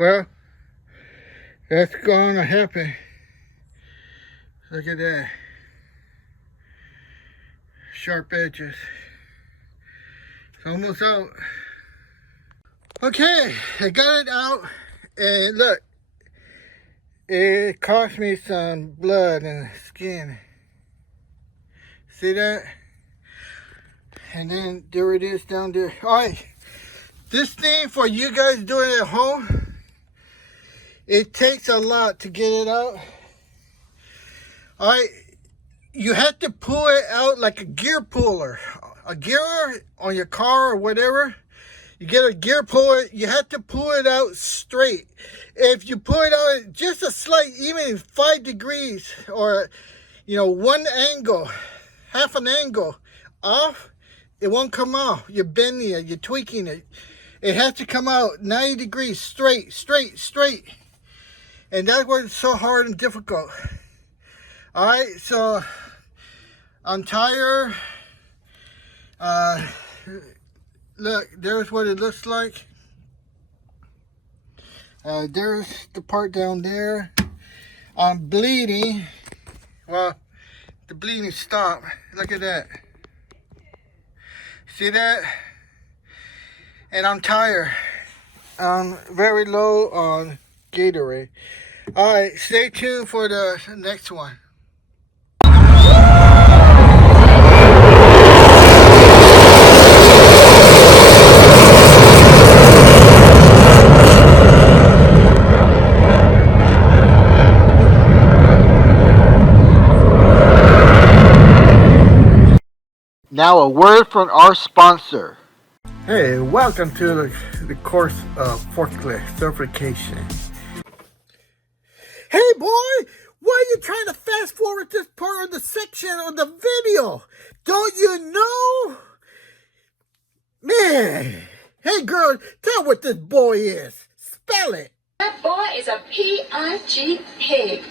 Well, that's gonna happen. Look at that. Sharp edges. It's almost out. Okay, I got it out, and look, it cost me some blood and skin. See that? And then there it is down there. Alright, this thing for you guys doing it at home, it takes a lot to get it out. Alright, you have to pull it out like a gear puller. A gear on your car or whatever. You get a gear puller, you have to pull it out straight. If you pull it out just a slight, even 5 degrees or, one angle, half an angle off, it won't come out. You're bending it, you're tweaking it. It has to come out 90 degrees straight. And that's why it's so hard and difficult. Alright, so entire, look, there's what it looks like. There's the part down there. I'm bleeding. Well, the bleeding stopped. Look at that. See that? And I'm tired. I'm very low on Gatorade. Alright, stay tuned for the next one. Now a word from our sponsor. Hey, welcome to the course of forklift certification. Hey boy, why are you trying to fast forward this part of the section of the video? Don't you know? Man, hey girl, tell what this boy is. Spell it. That boy is a P-I-G pig.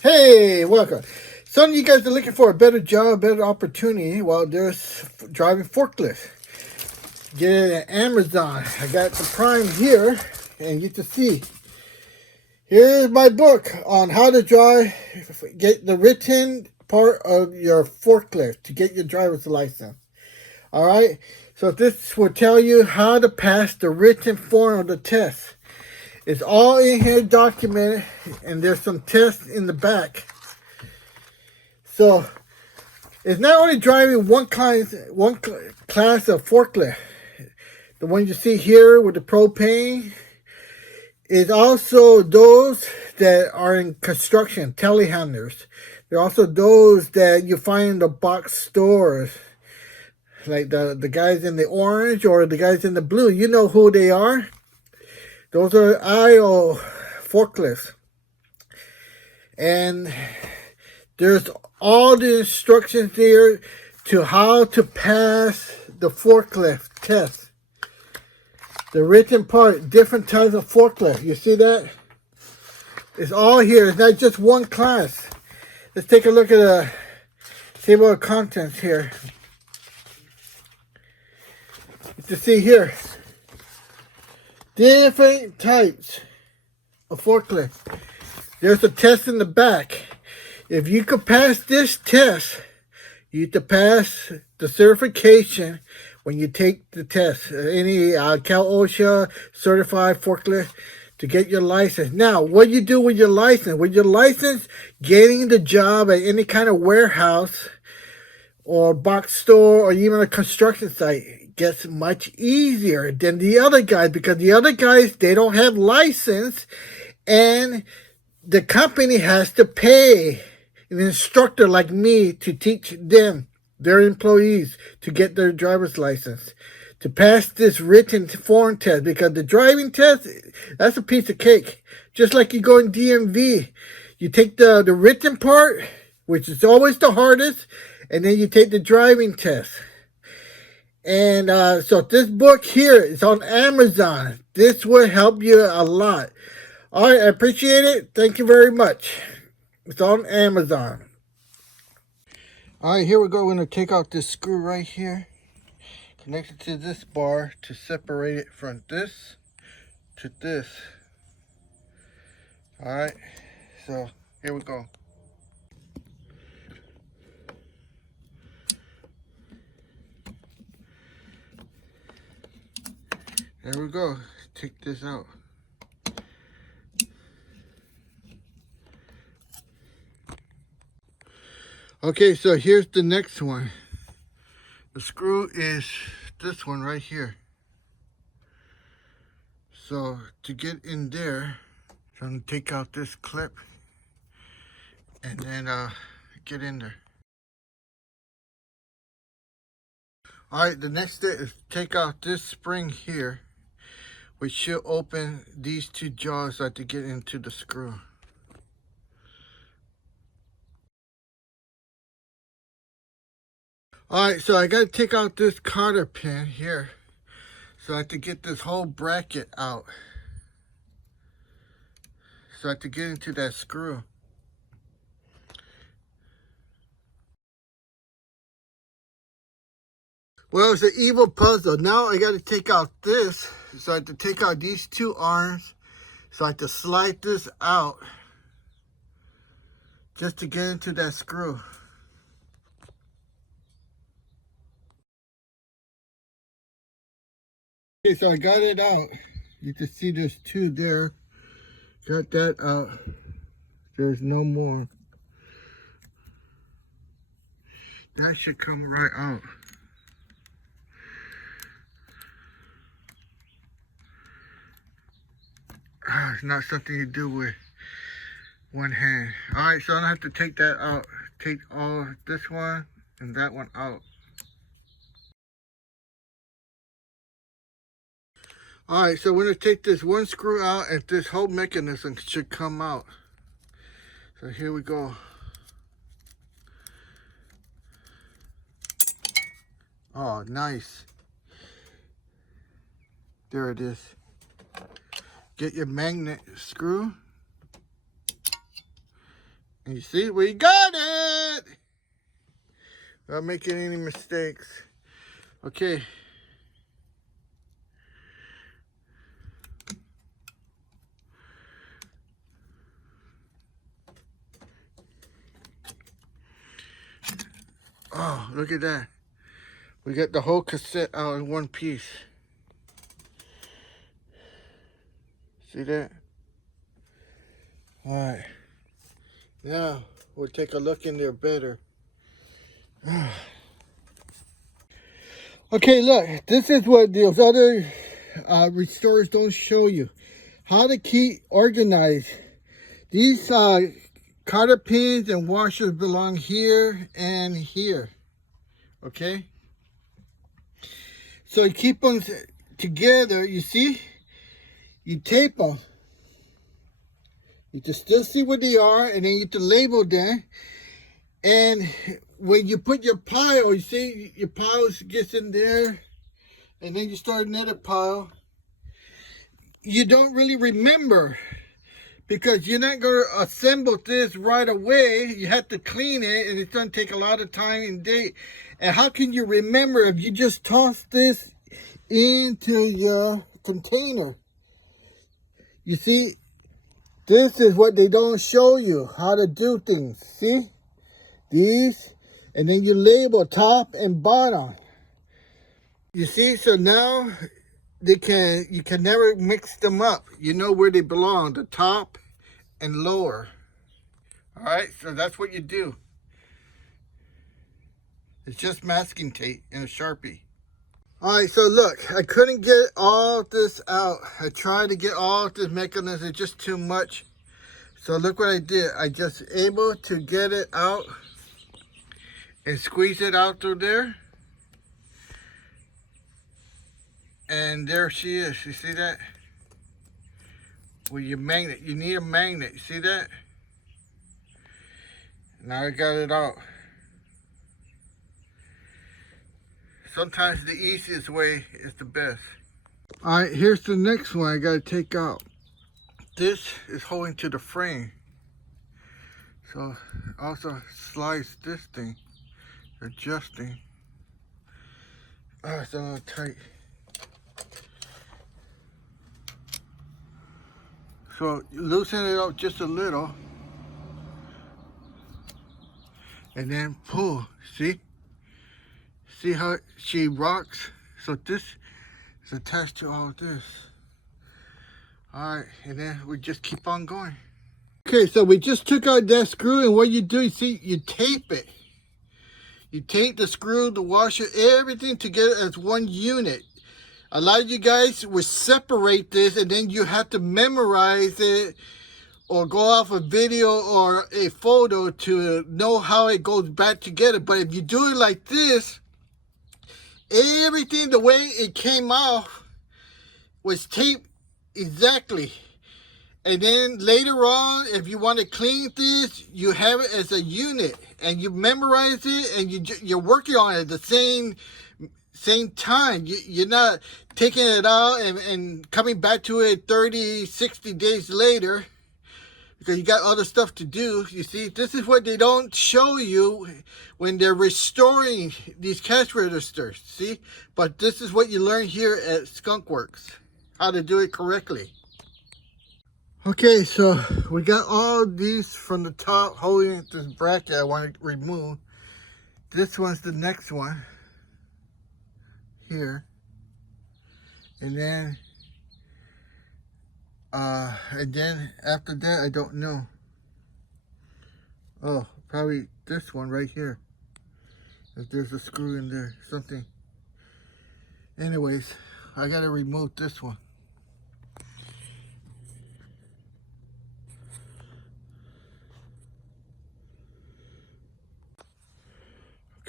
Hey, welcome. Some of you guys are looking for a better job, better opportunity while there's driving forklifts. Get it at Amazon. I got the Prime here, and you can see. Here's my book on how to drive, get the written part of your forklift to get your driver's license. Alright, so this will tell you how to pass the written form of the test. It's all in here documented, and there's some tests in the back. So, it's not only driving one class of forklift. The one you see here with the propane. It's also those that are in construction, telehandlers. There are also those that you find in the box stores. Like the guys in the orange or the guys in the blue. You know who they are. Those are aisle forklifts. And there's all the instructions there to how to pass the forklift test. The written part, different types of forklift. You see that? It's all here. It's not just one class. Let's take a look at the table of contents here. You can see here. Different types of forklift. There's a test in the back. If you could pass this test, you have to pass the certification when you take the test. Any Cal OSHA certified forklift to get your license. Now, what do you do with your license? With your license, getting the job at any kind of warehouse or box store or even a construction site gets much easier than the other guys, because the other guys, they don't have license, and the company has to pay an instructor like me to teach them, their employees, to get their driver's license, to pass this written form test, because the driving test, that's a piece of cake. Just like you go in DMV, you take the written part, which is always the hardest, and then you take the driving test. And so this book here is on Amazon. This will help you a lot. All right, I appreciate it. Thank you very much. It's on Amazon. All right, here we go. We're going to take out this screw right here. connect it to this bar to separate it from this to this. Alright, so here we go. There we go. Take this out. Okay, so here's the next one. The screw is this one right here. So to get in there, I'm going to take out this clip and then get in there. Alright, the next step is take out this spring here, which should open these two jaws to get into the screw. Alright, so I got to take out this cotter pin here. So I have to get this whole bracket out. So I have to get into that screw. Well, it's an evil puzzle. Now I got to take out this. So I have to take out these two arms. So I have to slide this out just to get into that screw. Okay, so I got it out. You can see there's two there. Got that out. There's no more. That should come right out. It's not something you do with one hand. Alright, so I don't have to take that out. Take all this one and that one out. Alright, so we're going to take this one screw out and this whole mechanism should come out. So here we go. Oh, nice. There it is. Get your magnet screw. And you see, we got it! Without making any mistakes. Okay. Oh, look at that. We got the whole cassette out in one piece. See that? Alright. Now, we'll take a look in there better. Okay, look. This is what those other restorers don't show you. How to keep organized. These cotter pins and washers belong here and here. Okay? So you keep them together, you see? You tape them. You can still see where they are, and then you have to label them. And when you put your pile, you see your pile gets in there, and then you start another pile. You don't really remember, because you're not going to assemble this right away. You have to clean it, and it's going to take a lot of time and day. And how can you remember if you just toss this into your container? You see, this is what they don't show you, how to do things. See? These, and then you label top and bottom. You see, so now you can never mix them up. You know where they belong, the top and lower. All right, so that's what you do. It's just masking tape and a Sharpie. All right, so look, I couldn't get all this out. I tried to get all this mechanism, it's just too much. So look what I did. I just able to get it out and squeeze it out through there. And there she is. You see that? With your magnet. You need a magnet. You see that? Now I got it out. Sometimes the easiest way is the best. Alright, here's the next one I gotta take out. This is holding to the frame. So also slice this thing, adjusting. Oh, it's a little tight. So loosen it up just a little. And then pull. See? See how she rocks? So this is attached to all this. Alright, and then we just keep on going. Okay, so we just took out that screw, and what you do, you see, you tape it. You tape the screw, the washer, everything together as one unit. A lot of you guys will separate this, and then you have to memorize it or go off a video or a photo to know how it goes back together. But if you do it like this, everything the way it came off was taped exactly. And then later on, if you want to clean this, you have it as a unit, and you memorize it, and you're working on it at the same time. You're not taking it out and coming back to it 30, 60 days later because you got other stuff to do. You see, this is what they don't show you when they're restoring these cash registers. See, but this is what you learn here at Skunk Works, how to do it correctly. Okay, so we got all these from the top holding this bracket I want to remove. This one's the next one here. And then after that, I don't know. Oh, probably this one right here. If there's a screw in there, something. Anyways, I gotta remove this one.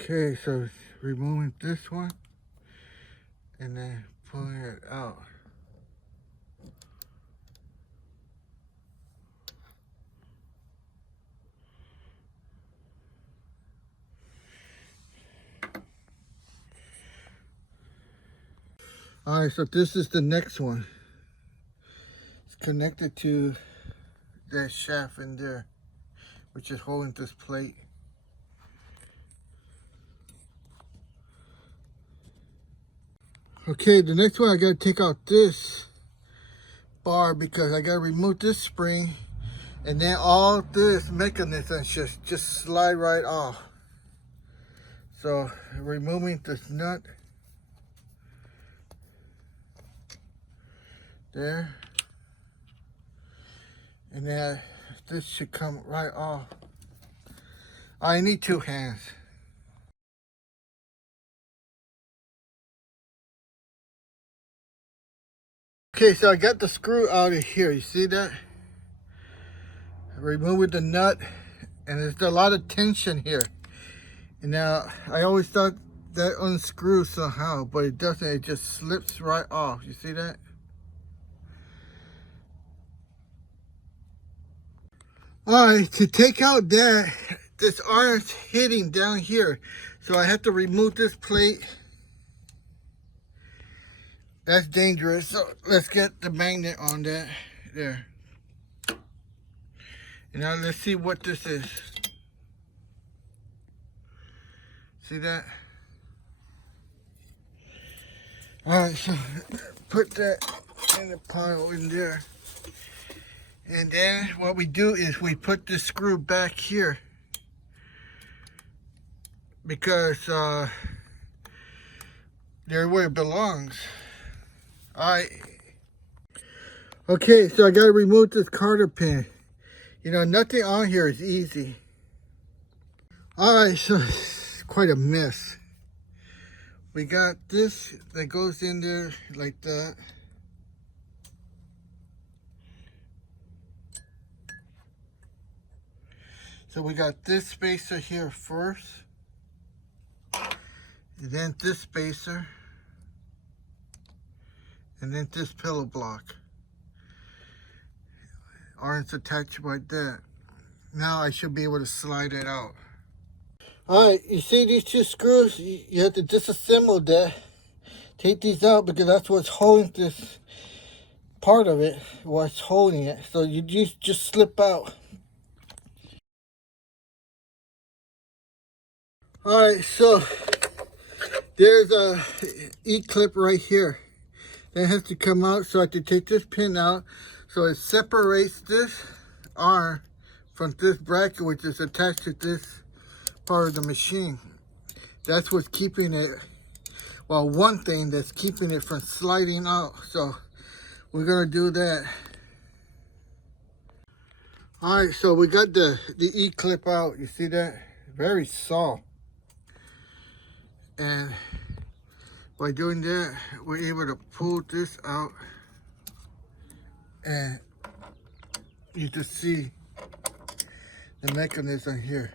Okay, so removing this one and then pulling it out. Alright, so this is the next one. It's connected to that shaft in there, which is holding this plate. Okay, the next one I gotta take out this bar because I gotta remove this spring, and then all this mechanism just slide right off. So removing this nut there, and then this should come right off. I need two hands. Okay, so I got the screw out of here. You see that? Removing the nut, and there's a lot of tension here. And now I always thought that unscrews somehow, but it doesn't. It just slips right off. You see that? Alright, to take out that, this iron's hitting down here. So I have to remove this plate. That's dangerous. So let's get the magnet on that. There. And now let's see what this is. See that? Alright, so put that in the pile in there. And then what we do is we put the screw back here. Because they're where it belongs. Alright. Okay, so I gotta remove this cotter pin. You know, nothing on here is easy. Alright, so it's quite a mess. We got this that goes in there like that. So we got this spacer here first. And then this spacer. And then this pillow block. Arms attached like that. Now I should be able to slide it out. Alright, you see these two screws? You have to disassemble that. Take these out because that's what's holding this part of it. What's holding it. So you just slip out. Alright, so There's a E-clip right here. That has to come out, so I have to take this pin out so it separates this arm from this bracket, which is attached to this part of the machine. That's what's keeping it, well, one thing that's keeping it from sliding out. So we're gonna do that. All right, so we got the E-clip out. You see that? Very soft. And by doing that, we're able to pull this out, and you can see the mechanism here.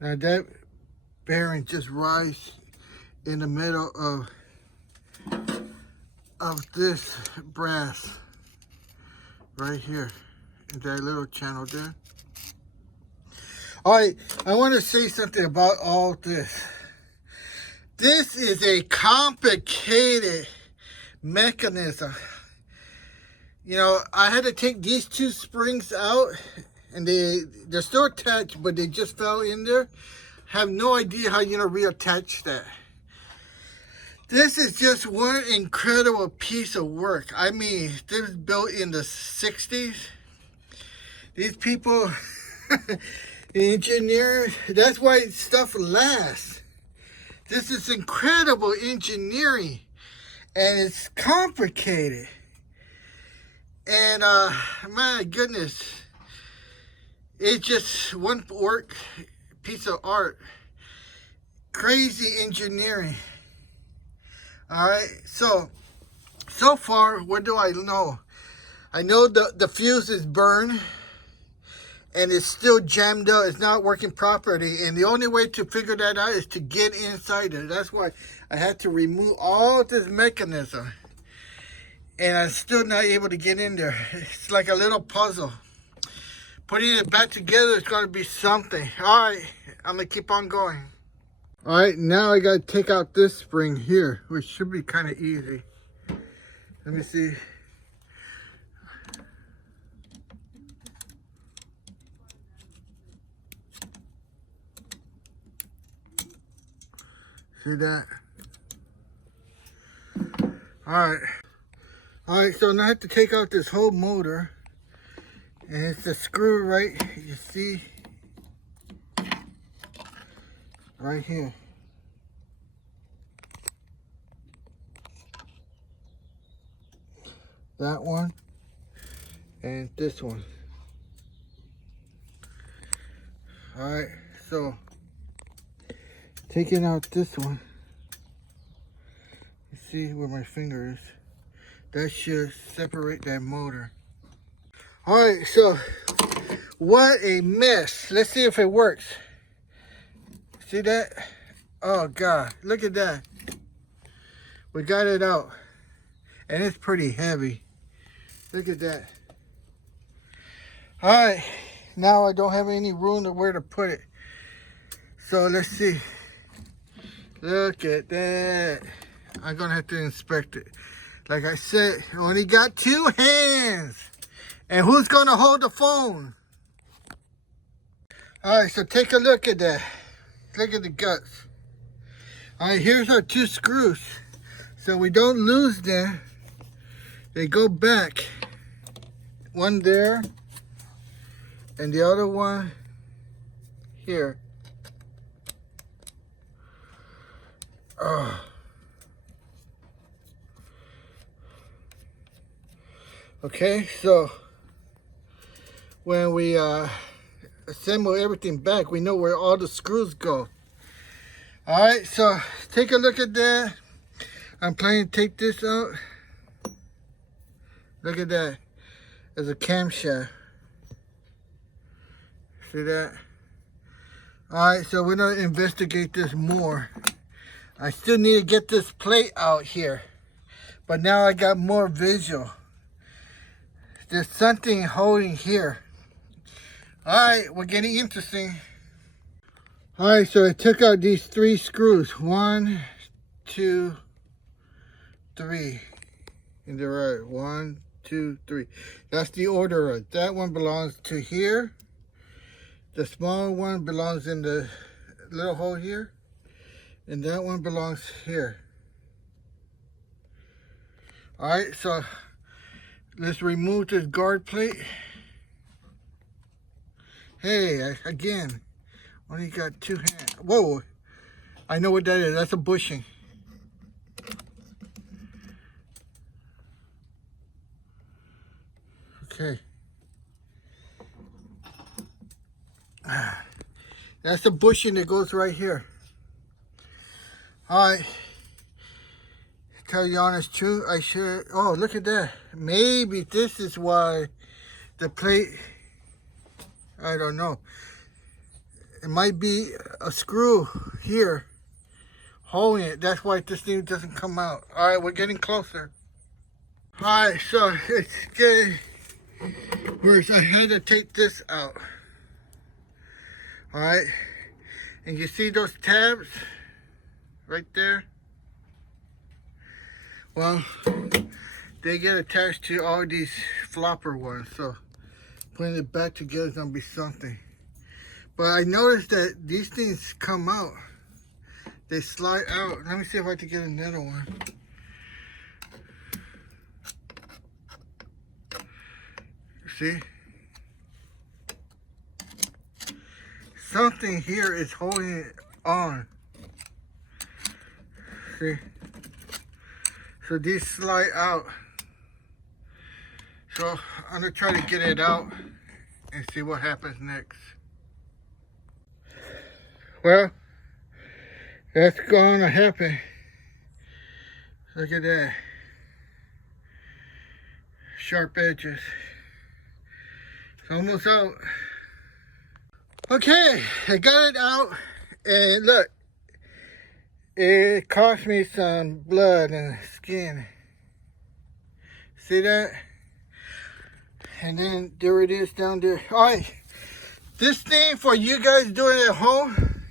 Now that bearing just rides in the middle of this brass right here in that little channel there. All right, I want to say something about all this. This is a complicated mechanism. You know, I had to take these two springs out, and they're still attached, but they just fell in there. Have no idea how you're gonna reattach that. This is just one incredible piece of work. I mean, this was built in the 60s. These people, the engineers, that's why stuff lasts. This is incredible engineering, and it's complicated. And my goodness, it's just one work, piece of art. Crazy engineering. All right, so far, what do I know? I know the fuse is burned, and it's still jammed up. It's not working properly, and the only way to figure that out is to get inside it. That's why I had to remove all this mechanism, and I'm still not able to get in there. It's like a little puzzle. Putting it back together is going to be something. All right, I'm going to keep on going. All right, now I got to take out this spring here, which should be kind of easy. Let me see. See that? All right, so now I have to take out this whole motor, and it's a screw right, you see, right here. That one and this one. All right, so taking out this one, you see where my finger is, that should separate that motor. All right, so what a mess. Let's see if it works. See that? Oh God, look at that. We got it out, and it's pretty heavy. Look at that. All right, now I don't have any room to where to put it. So let's see. Look at that. I'm gonna have to inspect it. Like I said, only got two hands. And who's gonna hold the phone? All right, so take a look at that. Look at the guts. All right, here's our two screws. So we don't lose them. They go back. One there, and the other one here. Oh. Okay, so when we assemble everything back, we know where all the screws go. All right, so take a look at that. I'm planning to take this out. Look at that. There's a camshaft. See that? All right, so we're gonna investigate this more. I still need to get this plate out here, but now I got more visual. There's something holding here. All right, we're getting interesting. All right, so I took out these three screws. 1, 2, 3. In the right. 1, 2, 3. That's the order. That one belongs to here. The smaller one belongs in the little hole here. and that one belongs here. All right, so let's remove this guard plate. Hey, again, only got two hands. Whoa, I know what that is. That's a bushing. Okay. That's the bushing that goes right here. All right. Tell you the honest truth, I should. Oh, look at that. Maybe this is why the plate. I don't know. It might be a screw here holding it. That's why this thing doesn't come out. All right, we're getting closer. All right, so it's getting worse. I had to take this out. All right, and you see those tabs right there? Well, they get attached to all these flopper ones, so putting it back together is gonna be something. But I noticed that these things come out. They slide out. Let me see if I can get another one. See? Something here is holding it on. See? So these slide out. So I'm gonna try to get it out and see what happens next. Well, that's gonna happen. Look at that. Sharp edges. It's almost out. Okay, I got it out, and look, it cost me some blood and skin. See that? And then there it is down there. All right, this thing for you guys doing it at home,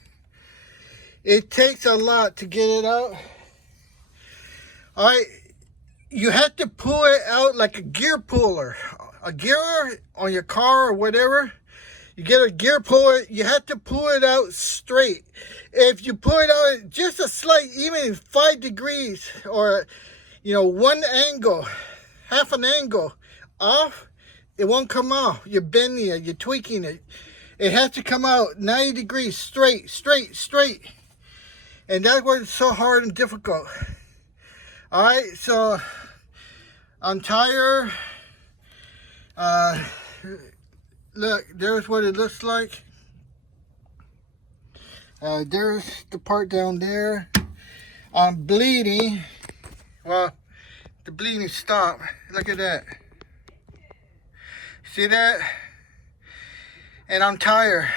it takes a lot to get it out. All right, you have to pull it out like a gear puller. A gear on your car or whatever. You get a gear puller, you have to pull it out straight. If you pull it out just a slight, even 5 degrees or, one angle, half an angle off, it won't come off. You're bending it, you're tweaking it. It has to come out 90 degrees straight. And that's why it's so hard and difficult. All right, so entire, look, there's what it looks like. There's the part down there. I'm bleeding. Well, the bleeding stopped. Look at that. See that? And I'm tired.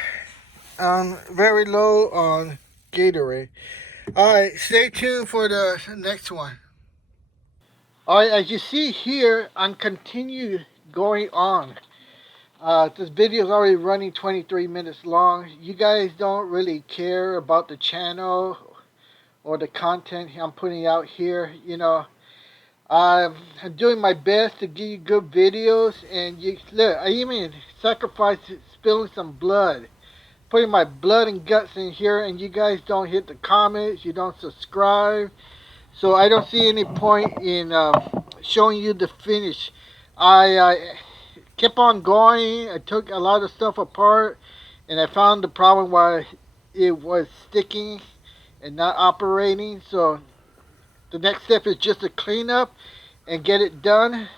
I'm very low on Gatorade. Alright, stay tuned for the next one. Alright, as you see here, I'm continue going on. This video is already running 23 minutes long. You guys don't really care about the channel or the content I'm putting out here. I'm doing my best to give you good videos, and look, I even sacrificed spilling some blood, putting my blood and guts in here, and you guys don't hit the comments, you don't subscribe, so I don't see any point in showing you the finish. I kept on going. I took a lot of stuff apart, and I found the problem why it was sticking and not operating. So the next step is just to clean up and get it done,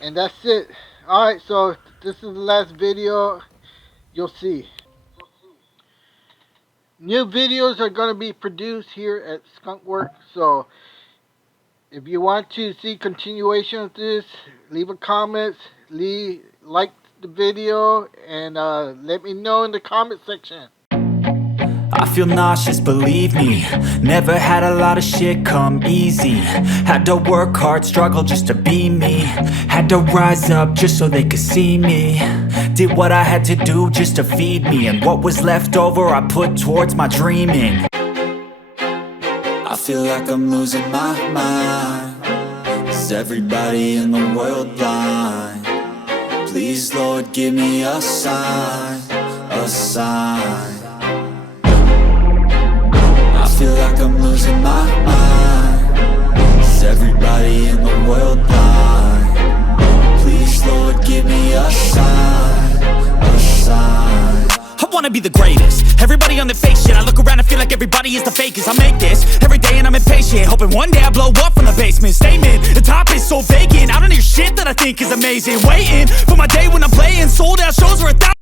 and that's it. Alright, so this is the last video. You'll see. New videos are going to be produced here at Skunkworks, so if you want to see continuation of this, leave a comment, like the video, and let me know in the comment section. I feel nauseous, believe me. Never had a lot of shit come easy. Had to work hard, struggle just to be me. Had to rise up just so they could see me. Did what I had to do just to feed me, and what was left over I put towards my dreaming. I feel like I'm losing my mind. Is everybody in the world blind? Please, Lord, give me a sign, a sign. I feel like I'm losing my mind. Is everybody in the world blind? Please, Lord, give me a sign, a sign. I wanna be the greatest. Everybody on the fake shit. I look around and feel like everybody is the fakest. I make this every day and I'm impatient, hoping one day I blow up from the basement. Statement, the top is so vacant. I don't hear shit that I think is amazing. Waiting for my day when I'm playing sold out shows for 1,000.